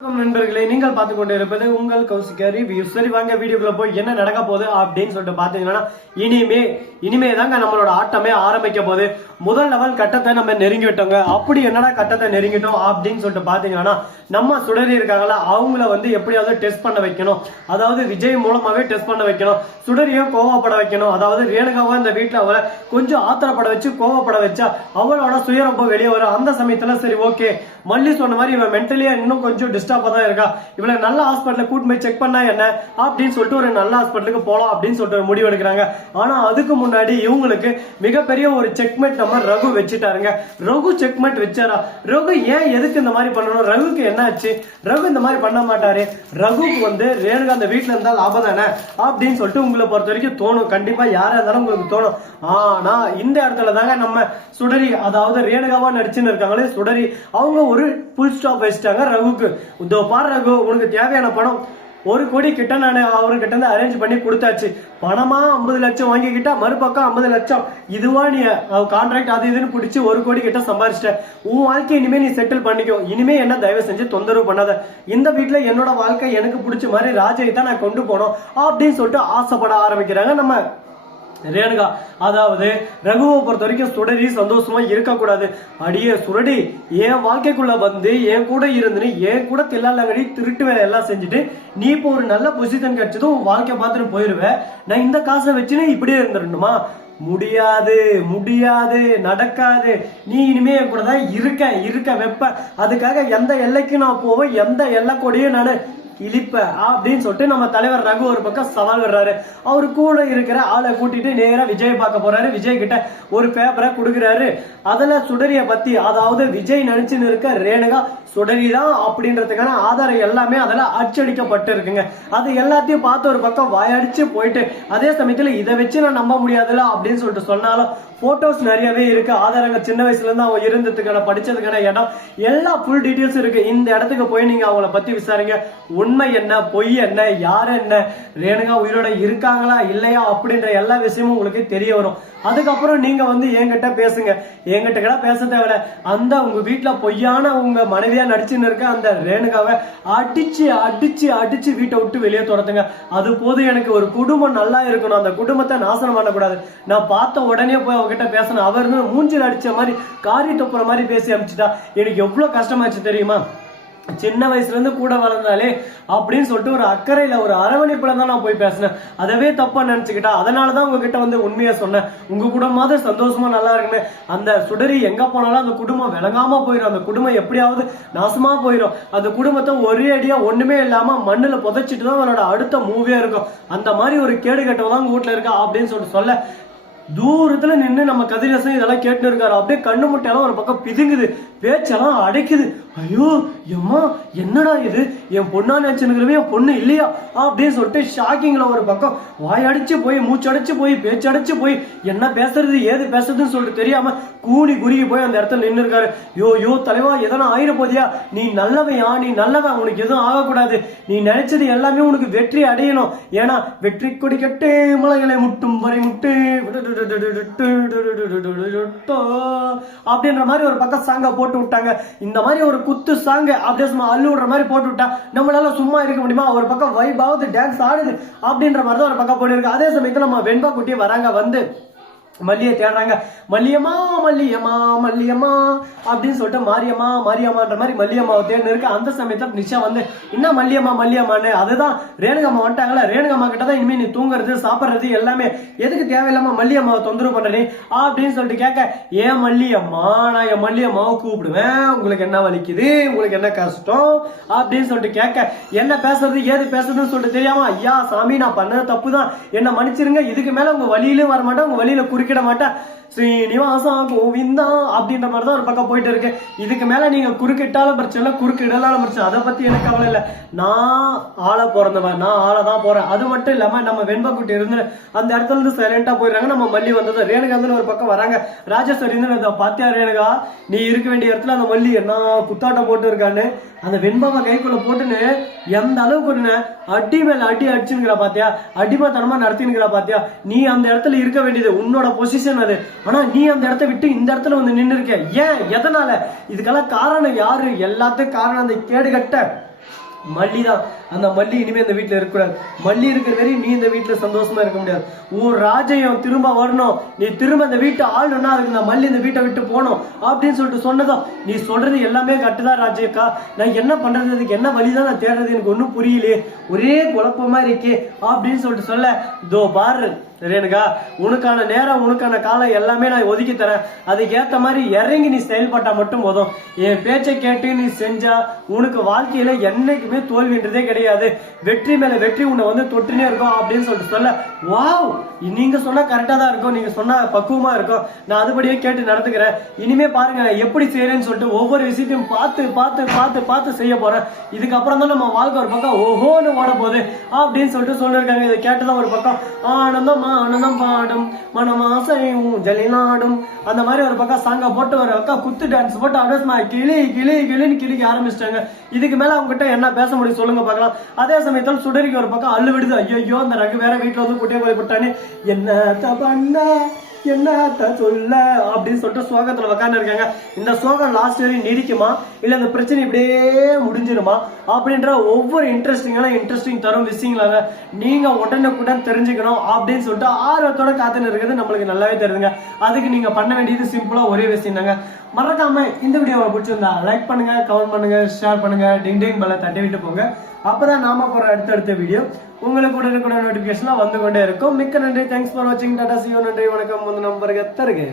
நண்பர்களே, நீங்கள் பார்த்து கொண்டு இருப்பது உங்கள் கௌசிகா ரிவ்யூ. சரி வாங்க வீடியோக்குள்ள போய் என்ன நடக்க போகுது அப்படின்னு சொல்லிட்டு பாத்தீங்கன்னா, இனிமே தாங்க நம்மளோட ஆட்டமே ஆரம்பிக்க போகுது. முதல் லெவல் கட்டத்தை நம்ம நெருங்கி விட்டோங்க. அப்படி என்னடா கட்டத்தை நெருங்கிட்டோம் அப்படின்னு சொல்லிட்டு பாத்தீங்கன்னா, நம்ம சுடரி இருக்காங்களா அவங்கள வந்து எப்படியாவது டெஸ்ட் பண்ண வைக்கணும். அதாவது விஜய் மூலமாவே டெஸ்ட் பண்ண வைக்கணும். சுடரியும் கோவப்பட வைக்கணும். அதாவது ரேணுகாவை இந்த வீட்டுல அவளை கொஞ்சம் ஆத்திரப்பட வச்சு கோவப்பட வச்சா அவளோட சுயரம்ப வெளியே வரும். அந்த சமயத்துல சரி ஓகே, மல்லி சொன்ன மாதிரி இவன் மென்டலியா இன்னும் கொஞ்சம் டிஸ்டர்பா தான் இருக்கா, இவளை நல்ல ஹாஸ்பிட்டலுக்கு கூட்டு போய் செக் பண்ணா என்ன அப்படின்னு சொல்லிட்டு ஒரு நல்ல ஹாஸ்பிட்டலுக்கு போலாம் அப்படின்னு சொல்லிட்டு ஒரு முடிவு எடுக்கிறாங்க. ஆனா அதுக்கு முன்னாடி இவங்களுக்கு மிகப்பெரிய ஒரு செக்மெட் நம்ம ரகு வச்சுட்டாருங்க. ரகு செக்மெட் வச்சாரா? ரகு ஏன் எதுக்கு இந்த மாதிரி பண்ணணும்? ரகுக்கு என்ன ஆச்சு? ரகு இந்த மாதிரி பண்ண மாட்டாரு. ரகுக்கு வந்து ரேணுகா அந்த வீட்டுல இருந்தா லாபம் தானே அப்படின்னு சொல்லிட்டு உங்களை பொறுத்த வரைக்கும் தோணும். கண்டிப்பா யாரா இருந்தாலும் உங்களுக்கு தோணும். ஆனா இந்த இடத்துல தாங்க நம்ம சுடரி, அதாவது ரேணுகாவா நடிச்சுன்னு இருக்காங்களே சுடரி, அவங்க ஒரு புல் ஸ்டாப் வச்சிட்டாங்க ரகுக்கு. இதோ பாரு ரகு, உனக்கு தேவையான பணம் 1 கோடி கிட்ட நான் அவர்கிட்ட இருந்து அரேஞ்ச் பண்ணி கொடுத்தாச்சு. பணமா 50 லட்சம் வாங்கிக்கிட்டா மறுபக்கம் 50 லட்சம் இதுவா நீ கான்ட்ராக்ட் அது இதுன்னு பிடிச்சி 1 கோடி கிட்ட சம்பாதிச்சிட்ட. உன் வாழ்க்கை இனிமே நீ செட்டில் பண்ணிக்கோ. இனிமே என்ன தயவு செஞ்சு தொந்தரவு பண்ணாத. இந்த வீட்டுல என்னோட வாழ்க்கை எனக்கு பிடிச்ச மாதிரி ராஜை தான் நான் கொண்டு போனோம் அப்படின்னு சொல்லிட்டு ஆசைப்பட ஆரம்பிக்கிறாங்க நம்ம ரேணுகா. அதாவது ரகுவை பொறுத்த வரைக்கும் சுடரி சந்தோஷமா இருக்கக்கூடாது. அடியே சுடடி, என் வாழ்க்கைக்குள்ள வந்து என் கூட இருந்து என் கூட தில்லாலங்கடி திருட்டு வேலை எல்லாம் செஞ்சுட்டு நீ இப்போ ஒரு நல்ல பொசிஷன் கிடைச்சதும் உன் வாழ்க்கை பார்த்துட்டு போயிருவேன். நான் இந்த காசை வச்சுன்னு இப்படியே இருந்துடணுமா? முடியாது முடியாது, நடக்காது. நீ இனிமே என் கூட தான் இருக்க வெப்ப. அதுக்காக எந்த எல்லைக்கு நான் போவேன், எந்த எல்லை கூடயும் நான் இழிப்ப அப்படின்னு சொல்லிட்டு நம்ம தலைவர் ரகு ஒரு பக்கம் சவால் வர்றாரு. அவரு கூட இருக்கிற ஆளை கூட்டிட்டு நேரா விஜய் பார்க்க போறாரு. விஜய் கிட்ட ஒரு பேப்பரை கொடுக்குறாரு. அதுல சுடரிய பத்தி, அதாவது விஜய் நினைச்சுன்னு இருக்க ரேணுகா சுடரிதான் அப்படின்றதுக்கான ஆதாரம் எல்லாமே அதுல அச்சடிக்கப்பட்டு இருக்குங்க. அது எல்லாத்தையும் பார்த்து ஒரு பக்கம் வாயடிச்சு போயிட்டு, அதே சமயத்துல இதை வச்சு நான் நம்ப முடியாதுல்ல அப்படின்னு சொல்லிட்டு சொன்னாலும் போட்டோஸ் நிறையவே இருக்கு, ஆதாரங்கள் சின்ன வயசுல இருந்து அவங்க இருந்ததுக்கான படிச்சதுக்கான இடம் எல்லா ஃபுல் டீடைல்ஸ் இருக்கு. இந்த இடத்துக்கு போய் நீங்க அவங்கள பத்தி விசாரிங்க. உண்மை என்ன, பொய் என்ன, யார் என்ன, ரேணுகா உயிரோட இருக்காங்களா இல்லையா அப்படின்ற எல்லா விஷயமும் உங்களுக்கு தெரிய வரும். அதுக்கப்புறம் நீங்க வந்து என்கிட்ட பேசுங்க. என்கிட்ட கூட பேச தேவையில்ல. அந்த உங்க வீட்டுல பொய்யான உங்க மனைவியா நடிச்சுன்னு இருக்க அந்த ரேணுகாவை அடிச்சு அடிச்சு அடிச்சு வீட்டை விட்டு வெளியே துரத்துங்க. அது போது எனக்கு ஒரு குடும்பம் நல்லா இருக்கணும். அந்த குடும்பத்தை நாசனம் பண்ணக்கூடாது. நான் பார்த்த உடனே போய் அவகிட்ட பேசணும். அவர் மூஞ்சில் அடிச்ச மாதிரி காரி தொப்புற மாதிரி பேசி அனுப்பிச்சுட்டா எனக்கு எவ்வளவு கஷ்டமாச்சு தெரியுமா? சின்ன வயசுல இருந்து கூட வளர்ந்தாலே அப்படின்னு சொல்லிட்டு ஒரு அக்கறையில ஒரு அரவணைப்புல தான் நான் போய் பேசினேன். அதவே தப்பா நினைச்சுக்கிட்டா. அதனாலதான் உங்ககிட்ட வந்து உண்மையா சொன்னேன். உங்க குடும்பமாவது சந்தோஷமா நல்லா இருக்குன்னு. அந்த சுடரி எங்க போனாலும் அந்த குடும்பம் விளங்காம போயிடும். அந்த குடும்பம் எப்படியாவது நாசமா போயிடும். அந்த குடும்பத்தை ஒரே அடியா ஒண்ணுமே இல்லாம மண்ணுல புதைச்சிட்டு தான் அவனோட அடுத்த மூவியா இருக்கும். அந்த மாதிரி ஒரு கேடு கட்டவதான் உங்க வீட்டுல இருக்கா அப்படின்னு சொல்லிட்டு சொல்ல, தூரத்துல நின்று நம்ம கதிரசன் இதெல்லாம் கேட்டு இருக்காரு. அப்படியே கண்ணு முட்டையெல்லாம் ஒரு பக்கம் பிதுங்குது, பேச்செல்லாம் அடைக்குது. ஐயோ எம்மா, என்னடா இது, என் பொண்ணா நினைச்சுக்கிறவே என் பொண்ணு இல்லையா அப்படின்னு சொல்லிட்டு ஷாக்கிங்ல ஒரு பக்கம் வாயடிச்சு போய் மூச்சடைச்சு போய் பேச்சடைச்சு போய் என்ன பேசுறது ஏது பேசுறதுன்னு சொல்லிட்டு தெரியாம கூணி குறுகி போய் அந்த இடத்துல நின்று இருக்காரு. யோ தலைவா, எதனா ஆயிர போதியா? நீ நல்லவையா, நீ நல்லவன், உனக்கு எதுவும் ஆகக்கூடாது. நீ நினைச்சது எல்லாமே உனக்கு வெற்றி அடையணும். ஏன்னா வெற்றி கொடி கட்டு மலைகளை முட்டும் வரை முட்டு அப்படின்ற மாதிரி ஒரு பக்கம் சாங்க போட்டு விட்டாங்க. இந்த மாதிரி ஒரு குத்து சாங்க அப்படியே சும்மா அள்ளுற மாதிரி போட்டு விட்டா நம்மளால சும்மா இருக்க முடியுமா? ஒரு பக்கம் வைபாவது டான்ஸ் ஆடுது அப்படின்ற மாதிரி தான் ஒரு பக்கம் போட்டு இருக்கு. அதே சமயத்துல நம்ம வெண்பா குட்டி வராங்க. வந்து மல்லியை தேடுறாங்க. மல்லியம்மா மல்லியம்மா மல்லியம்மா அப்படின்னு சொல்லிட்டு மாரியம்மா மாரியம்மான்ற மாதிரி மல்லியம்மாவை தேடினு இருக்கு. அந்த சமயத்துல நிஷா வந்து என்ன மல்லியம்மா மல்லியம்மான்னு, அதுதான் ரேணுகம்மா வந்துட்டாங்களா, ரேணுகம்மா கிட்ட தான் இனிமே நீ தூங்குறது சாப்பிட்றது எல்லாமே, எதுக்கு தேவையில்லாம மல்லியம்மாவை தொந்தரவு பண்றேன் அப்படின்னு சொல்லிட்டு கேட்க, ஏன் மல்லியம்மா, நான் என் மல்லியம்மாவை கூப்பிடுவேன், உங்களுக்கு என்ன வலிக்குது, உங்களுக்கு என்ன கஷ்டம் அப்படின்னு சொல்லிட்டு கேட்க, என்ன பேசுறது ஏது பேசுறதுன்னு சொல்லிட்டு தெரியாம, ஐயா சாமி நான் பண்ணது தப்பு தான், என்ன மன்னிச்சிருங்க, இதுக்கு மேல உங்க வழியிலும் வர மாட்டேன், உங்க வழியில குறுக்கிட மாட்டேன், ஸ்ரீனிவாசா கோவிந்தா அப்படின்ற மாதிரி தான் ஒரு பக்கம் போயிட்டு இருக்கு. இதுக்கு மேல நீங்க குறுக்கிட்டாலும் பிரச்சனை இல்லை, குறுக்கிடலாலும் பிரச்சனை, அதை பத்தி எனக்கு கவலை இல்லை. நான் ஆளை பிறந்தவன், நான் ஆளை தான் போறேன். அது மட்டும் இல்லாம நம்ம வெண்பா குட்டி இருந்து அந்த இடத்துல இருந்து சைலண்டா போயிடுறாங்க. நம்ம மல்லி வந்தது ரேணுகா ஒரு பக்கம் வராங்க. ராஜேஸ்வரி இருந்து பாத்தியா ரேணுகா, நீ இருக்க வேண்டிய இடத்துல அந்த மல்லி என்ன குத்தாட்டம் போட்டு இருக்கான்னு அந்த வெண்பாவை கைக்குள்ள போட்டுன்னு எந்த அளவுக்கு அடி மேல அடி அடிச்சுங்கிறா பாத்தியா, அடிமைத்தனமா நடத்தினுங்கிறா பாத்தியா. நீ அந்த இடத்துல இருக்க வேண்டியது உன்னோட பொசிஷன் அது. ஆனா நீ அந்த இடத்த விட்டு இந்த இடத்துல வந்து நின்று இருக்க. ஏன், எதனால? இதுக்கெல்லாம் காரணம் யாரு? எல்லாத்துக்கும் காரணம் அந்த கேடுகட்ட மல்லி தான். அந்த மல்லி இனிமே இந்த வீட்டுல இருக்கக்கூடாது. மல்லி இருக்கிற வரையும் நீ இந்த வீட்டுல சந்தோஷமா இருக்க முடியாது. உன் ராஜ்யம் திரும்ப வரணும், நீ திரும்ப இந்த வீட்டை ஆளணும்னா அதுக்கு இந்த மல்லி இந்த வீட்டை விட்டு போகணும் அப்படின்னு சொல்லிட்டு சொன்னதும், நீ சொல்றது எல்லாமே கட்டுதான் ராஜ்யக்கா, நான் என்ன பண்றது, அதுக்கு என்ன வழிதான் நான் தேடுறது, எனக்கு ஒன்னும் புரியலையே, ஒரே குழப்பமா இருக்கே அப்படின்னு சொல்லிட்டு சொல்ல, இதோ பாரு ரேணுகா, உனக்கான நேரம் உனக்கான காலம் எல்லாமே நான் ஒதுக்கி தரேன். அதுக்கு ஏத்த மாதிரி இறங்கி நீ செயல்பட்டா மட்டும் போதும். என் பேச்சை கேட்டு நீ செஞ்சா உனக்கு வாழ்க்கையில என்னைக்குமே தோல்வின்றதே கிடையாது. வெற்றி மேல வெற்றி உன்னை வந்து தொட்டுனே இருக்கும் அப்படின்னு சொல்லிட்டு சொல்ல, வாவ், நீங்க சொன்னா கரெக்டா தான் இருக்கும், நீங்க சொன்னா பக்குவமா இருக்கும், நான் அதுபடியே கேட்டு நடந்துக்கிறேன். இனிமே பாருங்க எப்படி செய்யறேன்னு சொல்லிட்டு ஒவ்வொரு விஷயத்தையும் பார்த்து பார்த்து பார்த்து பார்த்து செய்ய போறேன். இதுக்கப்புறம் தான் நம்ம வாழ்க்கை ஒரு பக்கம் ஓஹோன்னு ஓட போகுது அப்படின்னு சொல்லிட்டு சொல்லிருக்காங்க. இதை கேட்டுதான் ஒரு பக்கம் ஆனந்தம் ஆனந்தம் பாடும் மனமாசையும் ஜலிநாடும் அந்த மாதிரி ஒரு பக்கம் சாங்க போட்டு ஒரு பக்கம் குத்து டான்ஸ் போட்டு அடஸ்மா கிளி கிளி கிளின்னு கிளிக்க ஆரம்பிச்சிட்டாங்க. இதுக்கு மேல அவங்க கிட்ட என்ன பேச முடியும் சொல்லுங்க பார்க்கலாம். அதே சமயத்தில் சுடரிக்கு ஒரு பக்கம் அள்ளு விடுது. ஐயோ அந்த ரகு வேற வீட்டுல வந்து குட்டியை போய் போட்டானே, என்ன பண்ண என்னத்த சொல்ல அப்படின்னு சொல்லிட்டு சோகத்துல உட்காந்து இருக்காங்க. இந்த சோகம் லாஸ்ட் வரையும் நீடிக்குமா இல்ல இந்த பிரச்சனை இப்படியே முடிஞ்சிருமா அப்படின்ற ஒவ்வொரு இன்ட்ரெஸ்டிங் தரும் விஷயங்களாங்க நீங்க உடனுக்குடன் தெரிஞ்சுக்கணும் அப்படின்னு சொல்லிட்டு ஆர்வத்தோட காத்துன்னு இருக்கிறது நம்மளுக்கு நல்லாவே தெரியுதுங்க. அதுக்கு நீங்க பண்ண வேண்டியது சிம்பிளா ஒரே விஷயம் தாங்க. மறக்காம இந்த வீடியோவை பிடிச்சிருந்தா லைக் பண்ணுங்க, கமெண்ட் பண்ணுங்க, ஷேர் பண்ணுங்க, டிங் டிங் பெல்லை தட்டி விட்டு போங்க. அப்பதான் நாம போற அடுத்தடுத்த வீடியோ உங்களுக்கு உடனுக்குடன் நோட்டிபிகேஷன்லாம் வந்து கொண்டே இருக்கும். மிக்க நன்றி. தேங்க்ஸ் ஃபார் வாட்சிங். Tata, see you. நன்றி, வணக்கம். வந்து நம்பருக்கு தருக.